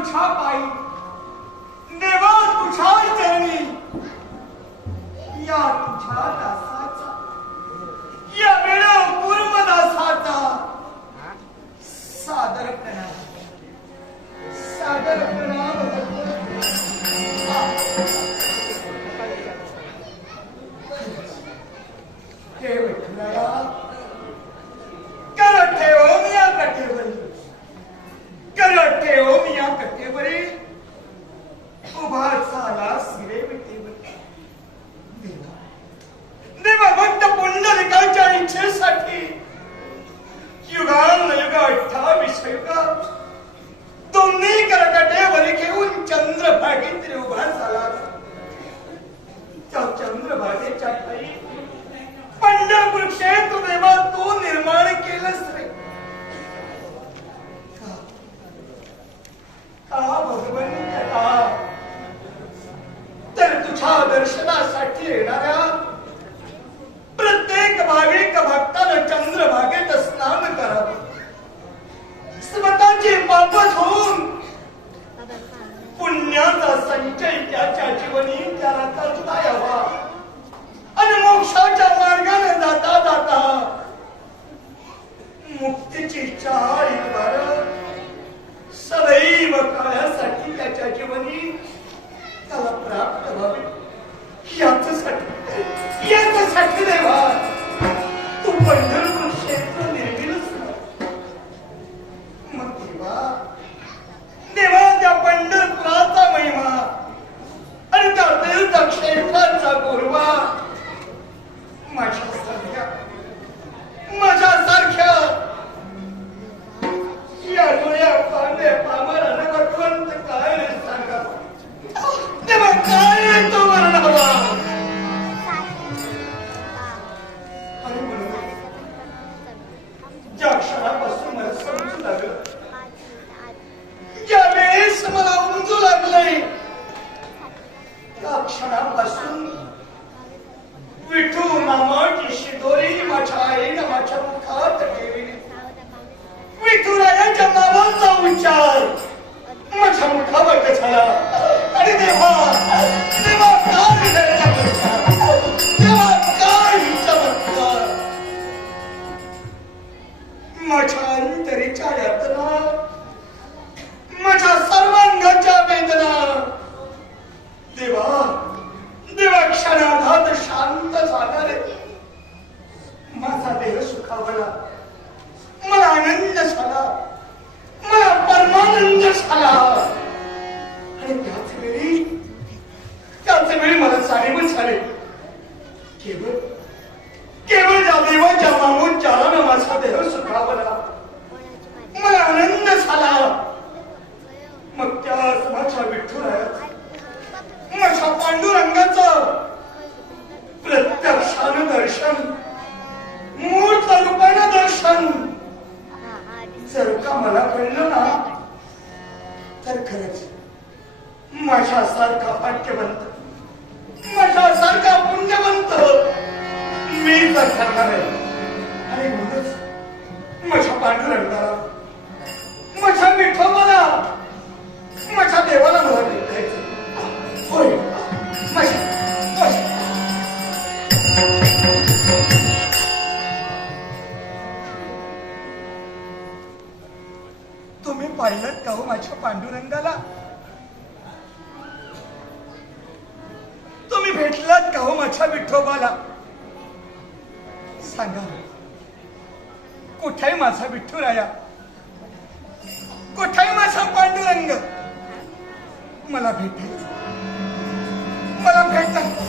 तुझ्या पायी देवा तुझ्या चरणी या तुझ्या दासाचा या वेळा पूर्व दासाचा सादर करा सादर करा हे। विठ्ठला जीवनी त्याला प्राप्त व्हावे. याच्यासाठी याच्यासाठी देवा तू पंढरपूर क्षेत्र निर्मिलच मग देवा मला आनंद झाला. मला परमानंद झाला. जाणीव झाले केवळ केवळ ज्या देवाच्या मामोच्चारानं माझा देह सुखावला मला आनंद झाला. मग त्याच माझ्या विठ्ठलात माझ्या पांडुरंगाच प्रत्यक्षानं दर्शन मूर्त रूपानं दर्शन. जर का मला कळलं ना तर खरंच माझ्यासारखा भाग्यवंत माझ्या तर ठरणार आहे. आणि म्हणूनच माझ्या पांडुरंगाला माझ्या विठोबाला माझ्या देवाला मला भेटायचं होय. माझ्या तुम्ही पाहिलं का हो माझ्या पांडुरंगाला तुम्ही भेटलात का हो माझ्या विठोबाला सांगा. कुठे माझा विठ्ठुराया कुठे माझा पांडुरंग. मला भेटायचं. मला भेटत